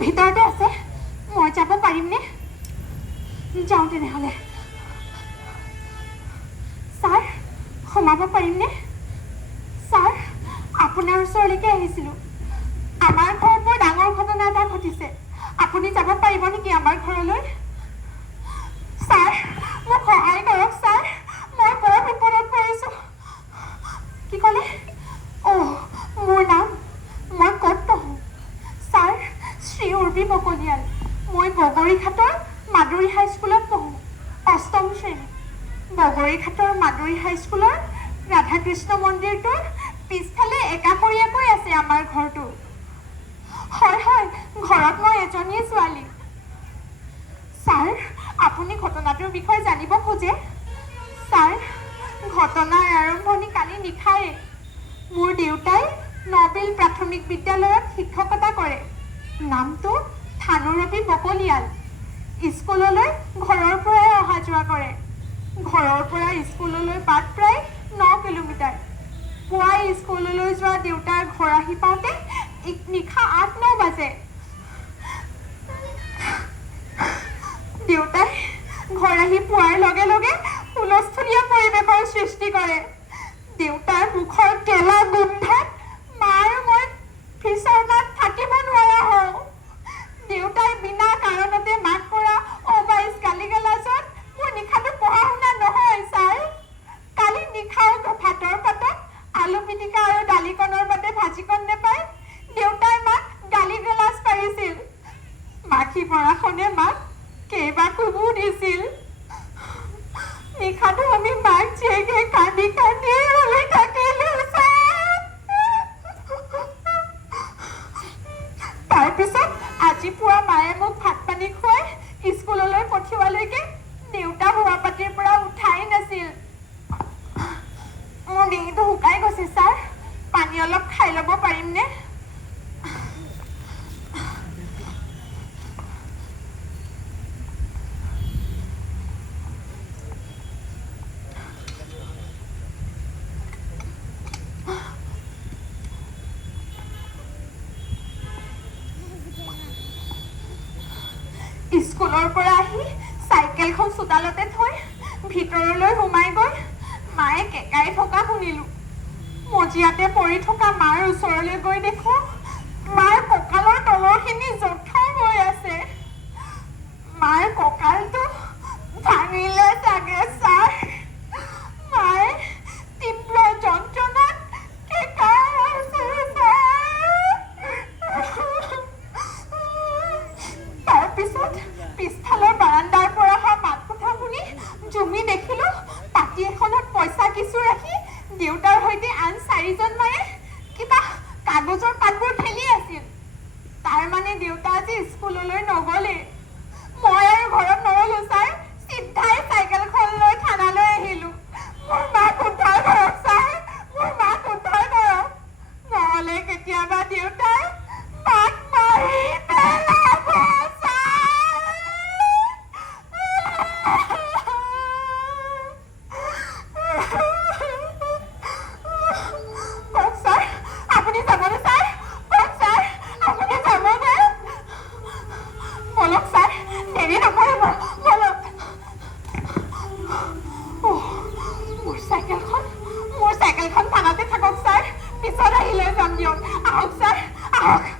ভিতৰতে আছে। মই যাব পাৰিমনে? যাওঁ তেনেহ'লে। ছাৰ সোমাব পাৰিমনে? ছাৰ আপোনাৰ ওচৰলৈকে আহিছিলোঁ। আমাৰ ঘৰত বৰ ডাঙৰ ঘটনা এটা ঘটিছে। আপুনি যাব পাৰিব নেকি আমাৰ ঘৰলৈ? ছাৰ মোক সহায় কৰক ছাৰ। মই বৰ বিপদত পৰিছোঁ। কি ক'লে? অ' মোৰ নাম মই ক'ত পঢ়োঁ ছাৰ উৰ্বি বকলিয়াল মই বগৰীঘাটৰ মাদুৰী হাইস্কুলত পঢ়োঁ অষ্টম শ্ৰেণী। বগৰীঘাটৰ মাদুৰী হাইস্কুলৰ ৰাধাকৃষ্ণ মন্দিৰটোৰ পিছফালে একাষৰীয়াকৈ আছে আমাৰ ঘৰটো। হয় হয় ঘৰত মই এজনীয়ে ছোৱালী। ছাৰ আপুনি ঘটনাটোৰ বিষয়ে জানিব খোজে। ছাৰ ঘটনাৰ আৰম্ভণি কালি নিশায়ে। মোৰ দেউতাই নবেল প্ৰাথমিক বিদ্যালয়ত শিক্ষকতা কৰে। নামটো থানুৰবি বকলিয়াল স্কুললৈ ঘৰৰ পৰাই অহা যোৱা কৰে। ঘৰৰ পৰা স্কুললৈ বাট প্ৰায় ন কিলোমিটাৰ। পুৱাই স্কুললৈ যোৱা দেউতাৰ ঘৰ আহি পাওঁতে নিশা আঠ, ন বাজে। দেউতাই ঘৰ আহি পোৱাৰ লগে লগে হুলস্থুলীয়া পৰিৱেশৰ সৃষ্টি কৰে। মাখি পৰাখনে মাক কেইবা কোবো দিছিল। নিশাটো আমি মাক জীয়েকে কান্দি কান্দি ৰৈ থাকিলো তাৰপিছত আজি পুৱা মায়ে মোক ভাত পানী খুৱাই স্কুললৈ পঠিওৱালৈকে দেউতা শোৱা পাতিৰ পৰা উঠাই নাছিল মোৰ ডিঙিটো শুকাই গৈছে ছাৰ পানী অলপ খাই ল'ব পাৰিমনে স্কুলৰ পৰা আহি চাইকেলখন চোতালতে থৈ ভিতৰলৈ সোমাই গৈ মায়ে কেকাই থকা শুনিলো। মজিয়াতে পৰি থকা মাৰ ওচৰলৈ গৈ দেখো মাৰ কঁকালৰ তলৰখিনি জঠৰ আন চাৰিজন মায়ে কিবা কাগজৰ পাতবোৰ ঠেলি আছিল। তাৰ মানে দেউতা আজি স্কুললৈ নগলে Fuck.